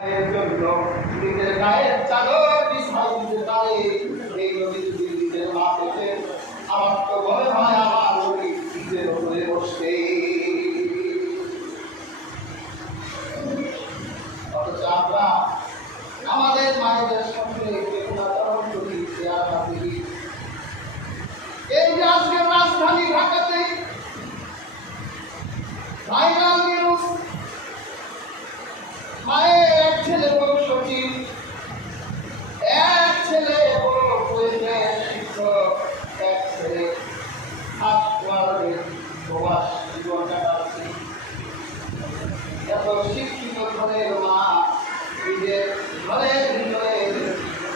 নিজের গায়ের চাদর বিছাই দিতে পারে এই নবীর দিদিদের মা পেতে আমার তো মনে হয় আমার নবী নিজের উপরে বসতে। অথচ আমরা আমাদের মায়েদের সঙ্গে বেগুনাচরণ করি, চেয়ারা দিই। এই যে আজকে রাজধানী ঢাকাতে ভাইরাল নিউজ, মায়ের এক ছেলে বড় সচিব, এক ছেলে বড় শিক্ষক, এক ছেলে হাসপাতালের প্রবাস জীবন কাটাচ্ছে। এত শিক্ষিত ঘরের মা নিজের ঘরের ভিতরে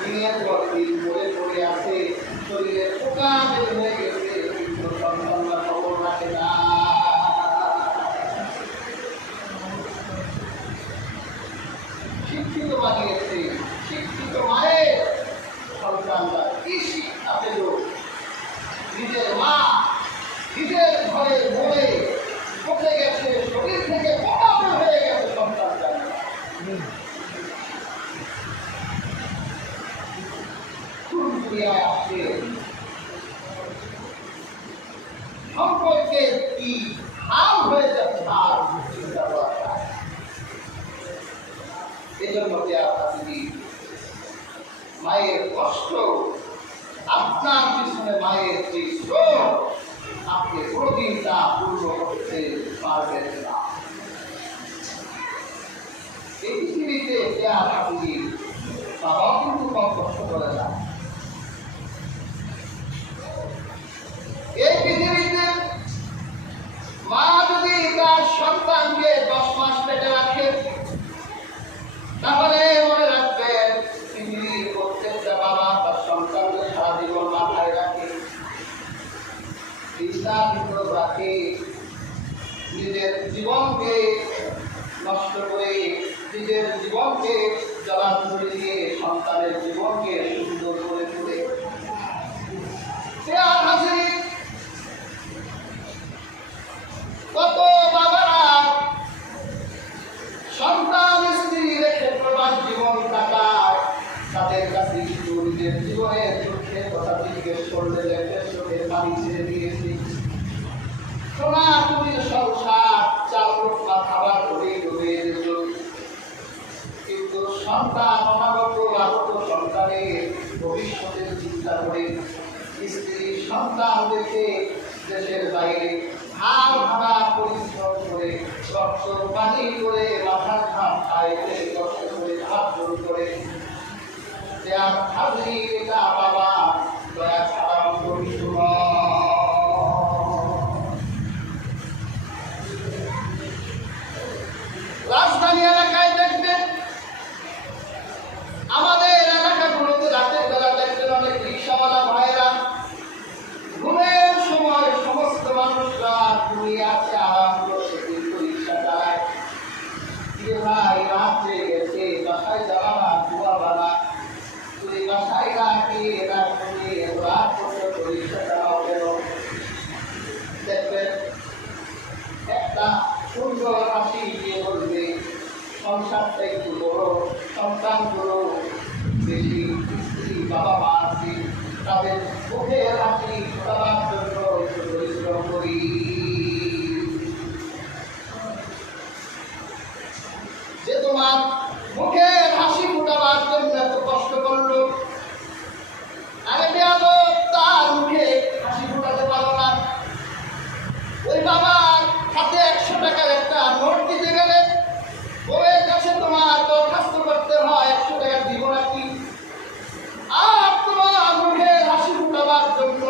দিনের পর দিন পড়ে পড়ে আছে, শরীরে পোকা বের হয়ে গেছে, কিন্তু সন্তানরা খবর রাখে না। শিক্ষিত বানিয়েছে, শিক্ষিত মায়ের সন্তানরা কি শিক্ষা পেল? নিজের মা নিজের ঘরে বলে পচে গেছে, শরীর থেকে পোকা বের হয়ে গেছে সন্তানরা। আসছে সম্পর্কে কি হাল হয়ে যাচ্ছে আর চিন্তা করা যায়। এজন্য মায়ের কষ্ট, আপনার পিছনে মায়ের যে শ্রম, আপনি কোনদিন তা পূর্ণ করতে পারবেন না। এই পৃথিবীতে বাবাও কিন্তু কম কষ্ট করে না। এই পৃথিবীতে মা যদি তার সন্তানকে 10 মাস পেটে রাখে, তাহলে মনে রাখবেন পৃথিবীর প্রত্যেকটা বাবা তার সন্তানকে সারা জীবন মাথায় রাখে, চিন্তা বিপ্লব রাখে, নিজের জীবনকে নষ্ট করে, নিজের জীবনকে জলাঞ্জলি দিয়ে সন্তানের জীবনকে সুন্দর করে তোলে। কত বাবারা সন্তান স্ত্রী রেখে প্রবাস জীবন কাটায়, তাদের কাছে কিছু নিজের জীবনের দুঃখের কথা জিজ্ঞেস করলে লেখের চোখে পানি ছেড়ে দিয়েছি। সোনা তুমি সংসার চাল রোপা খাবার করে ডুবে যেত, কিন্তু সন্তান অনাগত আগত সন্তানের ভবিষ্যতের চিন্তা করে স্ত্রী সন্তান দেখে দেশের বাইরে হাল ভাঙা পরিশ্রম করে, রক্ত পানি করে, মাথার ঘাম খায়, কষ্ট করে, হাত জোর করে। এটা বাবা দয়া ছাড়া কিছু রাজধানী এলাকায় দেখবেন, আমাদের এলাকাগুলোতে রাতের বেলা দেখবেন অনেক রিক্সাওয়ালা ভাইরা ঘুমের সময় সমস্ত মানুষরা ঘুমিয়ে আছে, আরাম করছে, কিন্তু রিক্সা চালায়। ভাই রাত হয়ে গেছে, বাসায় যাওয়া না, ঘুমাবা না, তুই বাসায় রাখি এরা ঘুমিয়ে রাত পর্যন্ত রিক্সা চালাও কেন? দেখবেন একটা সুন্দর হাসি দিয়ে বলবে, সংসারটা একটু বড়, সন্তানগুলো বেশি, স্ত্রী বাবা মা আছে, তাদের মুখের হাসি ফোটাবার জন্য একটু পরিশ্রম করি। যে তোমার মুখের হাসি ফোটাবার জন্য এত কষ্ট করলো, আরে তার মুখে হাসি ফোটাতে পারো না। ওই বাবার হাতে 100 টাকার একটা নোট দিতে গেলে বউয়ের কাছে তোমার দরখাস্ত করতে হয় 100 টাকা দিব নাকি। আর তোমার মুখে হাসি ফোটাবার জন্য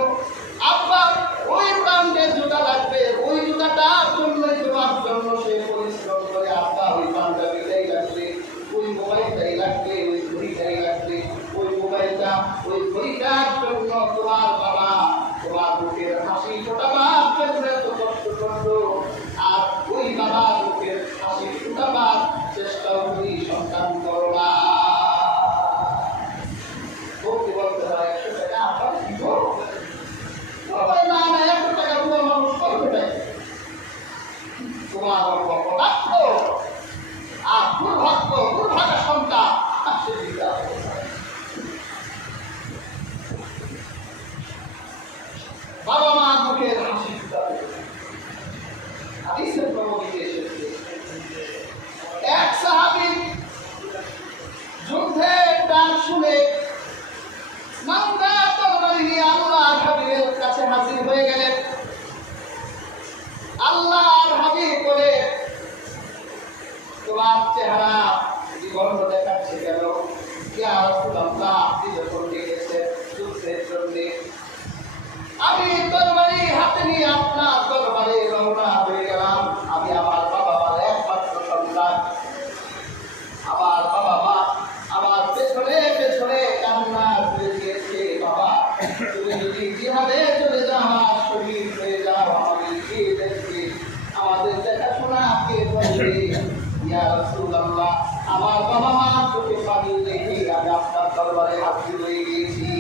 পানি দেখে আমি আপনার দরবারে হাজির হয়ে গেছি।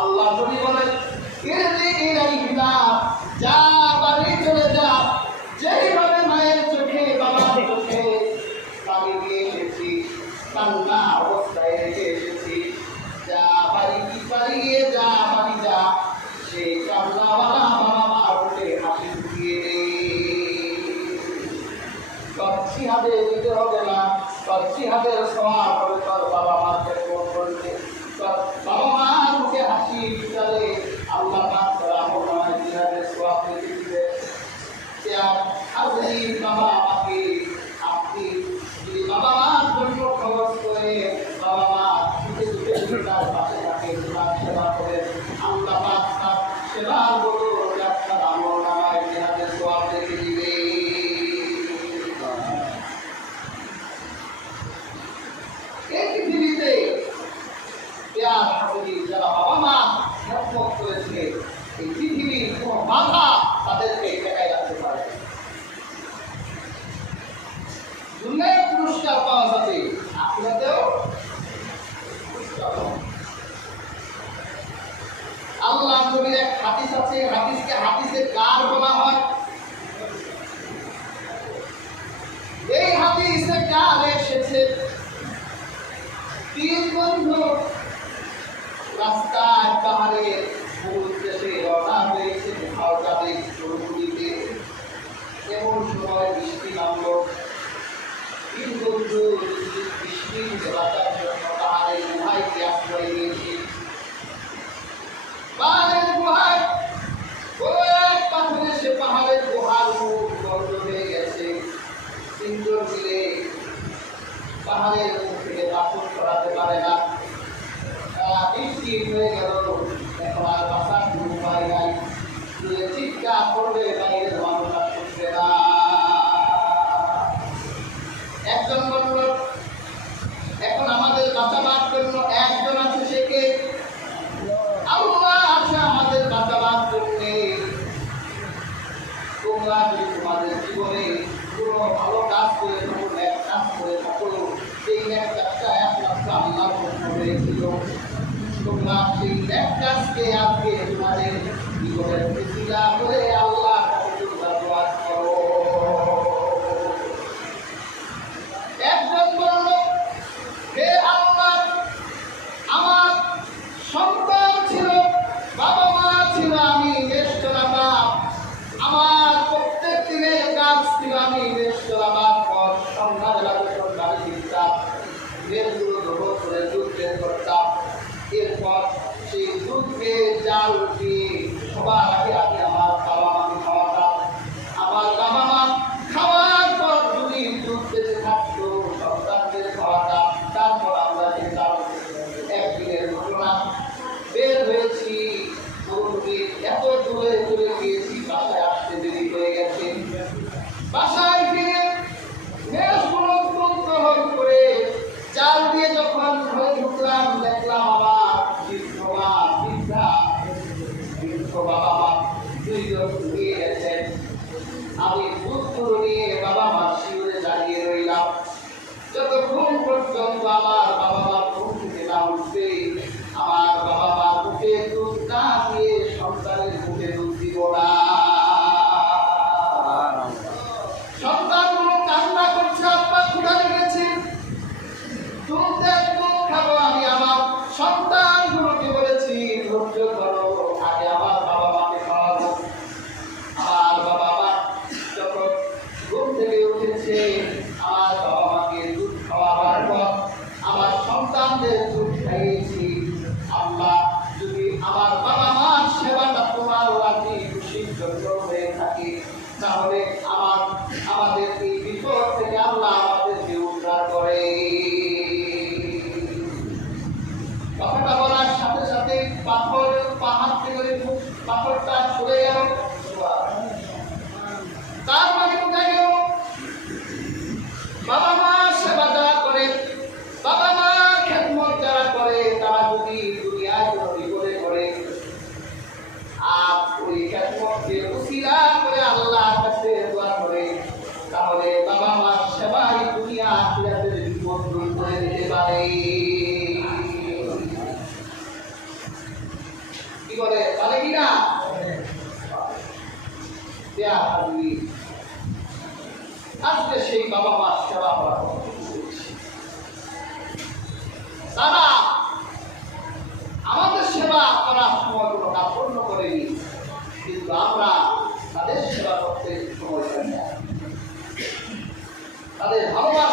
আল্লাহ নবী বলেন, যা বাড়ি চলে যা, যেইভাবে মায়ের চোখে বাবার চোখে পানি দিয়ে এসেছি, কান্না অবস্থায় রেখে এসেছি, যা বাড়ি পালিয়ে যা বাড়ি যা, সেই কান্নাওয়ালা বাবা মা উঠে হাসি ঢুকিয়ে দে। কচ্ছি হাতে দিতে হবে না, কচ্ছি হাতের সওয়াব হবে তোর বাবা মাকে ফোন করতে। বাবা মা মুখে হাসি বিকালে আল্লাহ পাক তার আমল জিহাদের সওয়াব দিয়ে দিবে। আপনি বাবা মাকে আপনি যদি বাবা মার জন্য খরচ করে বাবা মা তার পাশে থাকে, সেবা করে আল্লাহ পাক তার সেবার বদলে আপনার আমল নামায় জিহাদের সওয়াব দিয়ে দিবে। এই পৃথিবীতে যারা বাবা মা খেদমত করেছে, এই পৃথিবীর কোন বাধা তাদেরকে ঠেকায় রাখতে পারে। দুনিয়ায় পুরস্কার পাওয়া যাবে, আখিরাতেও পুরস্কার পাওয়া। আল্লাহ নবীর এক হাদিস আছে, হাদিসকে হাদিসে কার বলা হয়। এই হাদিসে কার এসেছে, তিন বন্ধু রাস্তায় পাহাড়ে উদ্দেশ্যে রওনা হয়েছে, কোথাও যাবে চড়ুগুড়িতে। এমন সময় বৃষ্টি নামল। তিন বন্ধু বৃষ্টি বাঁচার জন্য পাহাড়ের গুহায় আশ্রয় নিয়েছে। পাহাড়ের গুহায় এক পাথরে সে পাহাড়ের গুহার মুখ বন্ধ হয়ে গেছে। তিনজন মিলে পাহাড়ের মুখ থেকে পাথর সরাতে পারে না। বৃষ্টি হয়ে গেল, এখন আর বাঁচার কোনো উপায় নাই। চিৎকার করবে, বাইরের মানুষ আর শুনবে না। একজন বলল, এখন আমাদের বাঁচাবার জন্য একজন আছে, সে কে? আল্লাহ আছে আমাদের বাঁচাবার জন্য। তোমরা যদি তোমাদের জীবনে কোনো ভালো কাজ করে থাকো, এক কাজ করে থাকো, সেই এক কাজটা একমাত্র আল্লাহর জন্য হয়েছিল। তোমরা সেই এক কাজকে আজকে তোমাদের জীবনের প্রতিজ্ঞা করে আল্লাহ দোয়া করো। একজন বলল, হে আল্লাহ, আমার সন্তান ছিল, বাবা মা ছিল, আমি রেস্তোরাঁ, আমার প্রত্যেক দিনের কাজ ছিল, আমি রেস্তোরাঁ পর সন্ধ্যাবেলা যখন বাড়ি ফিরতাম, বেলগুলো ধরো করে দুধ বের করতাম। এরপর সেই দুধকে জাল দিয়ে সবার আগে আমি আমার বাবা মাকে খাওয়াতাম। আমার বাবা মা খাওয়ার পর যদি দুধ বেঁচে থাকতো সন্তানদের খাওয়াতাম। তারপর আমরা যেতাম। একদিনের ঘটনা, বের হয়েছি, এত দূরে চলে গিয়েছি, বাসায় আসতে দেরি হয়ে গেছে। বাসায় ফিরে মেষগুলো কৌতূহল করে জাল দিয়ে যখন ঘরে ঢুকলাম, দেখলাম আমার বৃদ্ধ বাবা মা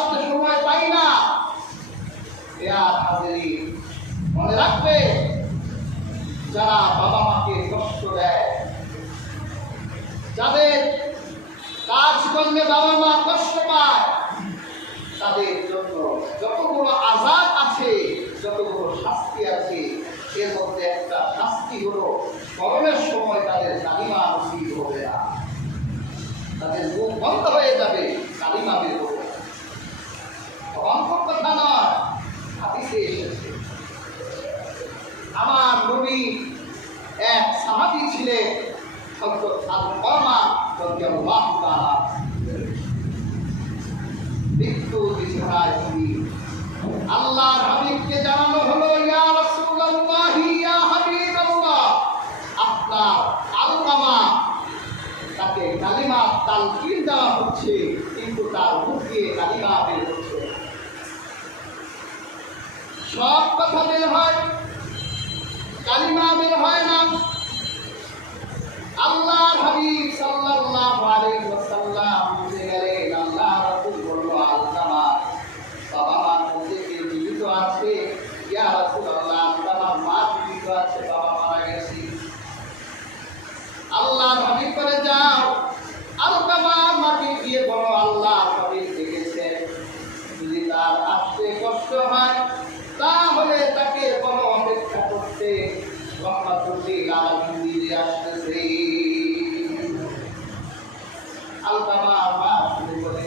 বাঁচতে সময় পাই না। হাজিরিন, মনে রাখবে, যারা বাবা মাকে কষ্ট দেয়, যাদের কাজকর্মে বাবা মা কষ্ট পায়, তাদের জন্য যতগুলো আযাব আছে, যতগুলো শাস্তি আছে, এর মধ্যে একটা শাস্তি হলো মরণের সময় তাদের কালিমা নসিব হবে না, তাদের মুখ বন্ধ হয়ে যাবে, কালিমা বের হবে না। অবান্তর কথা নয়, হাদিসে এসেছে। আমার নবী এক সাহাবী ছিলেন, হযরত আবু উমামা রাদিয়াল্লাহু তাআলা। মৃত্যু বিছানায় তিনি আল্লাহর হাবিবকে জানানো হলো, ইয়া রাসূলুল্লাহ, ইয়া হাবিবাল্লাহ, আপনার আলকামা, তাকে কালিমা তালকিন দেওয়া হচ্ছে, কিন্তু তার মুখ দিয়ে কালিমা বের হচ্ছে। সব কথা বের হয়, কালিমা বের হয় না। আল্লাহর হাবিব সাল্লাল্লাহু আলাইহি ওয়াসাল্লাম বুঝে গেলেন, আল্লাহ রাসূল বলল, আলকামা বাবা মা মধ্যে কে জীবিত আছে? ইয়া রাসূলুল্লাহ, আলকামার মা জীবিত আছে, বাবা মারা গেছে। আল্লাহর হাবিব বলে, যাও আলকামার মাকে গিয়ে বলো, আল্লাহর হাবিব দেখেছেন, যদি তার আসতে কষ্ট হয় তাহলে তাকে বলো অপেক্ষা করতে, রহমাতুল্লিল আলামিন দিয়ে আসতেছে। আলকামার মা বলে,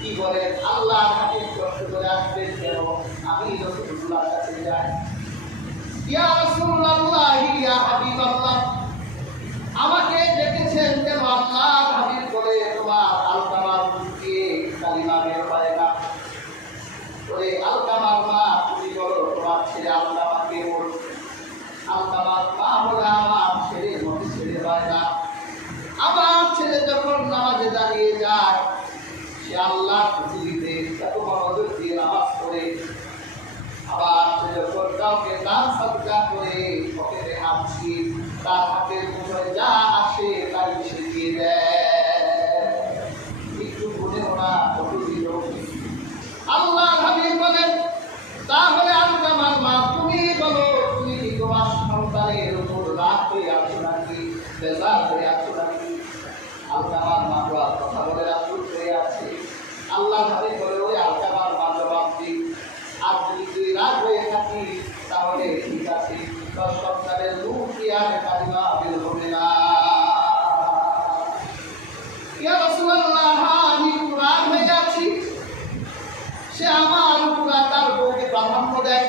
কি বলে, আল্লাহর হাবিব কষ্ট করে আসবেন কেন? আমি রাসূলুল্লাহর কাছে যাই। ইয়া রাসূলুল্লাহ, ইয়া হাবিবাল্লাহ, আমাকে ডেকেছেন কেন? আল্লাহর হাবিব বলে, তোমার আলকামার মুখে কালিমা বের হয় না। বলে, আলকামার মা, তুমি বলো তোমার ছেলে আলকামাকে বল। আলকামার মা বলে, আমার ছেলের মধ্যে ছেলে হয় না। আমার ছেলে যখন নামাজে দাঁড়িয়ে যায়, সে আল্লাহর খুশিতে এত মনোযোগ দিয়ে নামাজ পড়ে। আবার সে যখন কাউকে দান সদকা করে, পকেটে হাত দিয়ে তার হাতের মুঠোয় যা আসে তাই সে দিয়ে দেয়। একটু বলেও না, কত দিল। আল্লাহর হাবিব বলেন, তাহলে আলকামার মা, তুমি বলো, তুমি কি তোমার সন্তানের উপর রাগ হয়ে আছো নাকি, বেজার হয়ে আছো নাকি? আলকামার মা কথা বলে রাসূল হয়ে আছে। আল্লাহর হাবিব বলে, ওই আলকামার মা জবাব দিই, আর যদি তুই রাগ হয়ে থাকিস তাহলে ঠিক আছে, তোর সন্তানের মুখ দিয়ে আর কালিমা বের হবে না। ইয়া রাসূলুল্লাহ, আমি রাগ হয়ে আছি, সে আমার উপর তার বউকে প্রাধান্য দেয়,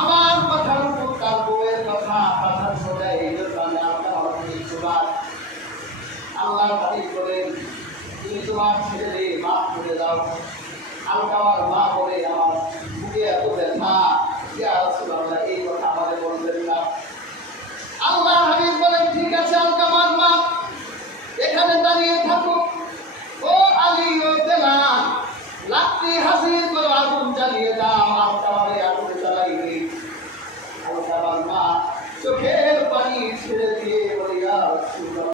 আমার কথার উপর তার বউয়ের কথা প্রাধান্য দেয়, এই জন্য আমি আলকামাকে শোনাই। আল্লাহর হাবিব বলেন, তুমি তোমার ছেলেকে মাফ করে দাও। আলকামার মা বলে, আমার বুকে এত ব্যথা, ইয়া রাসূলুল্লাহ, এই কথা আমাদের বলবেন না। আল্লাহর হাবিব বলেন, ঠিক আছে আলকামার মা, এখানে দাঁড়িয়ে থাকো। ও আলী, ও বেলাল, লাকড়ি হাজির করো, আগুন জ্বালিয়ে দাও। আলকামারে আগুন জ্বালাইবে। আলকামার মা চোখের পানি ছেড়ে দিয়ে বলে, ইয়া রাসূলুল্লাহ,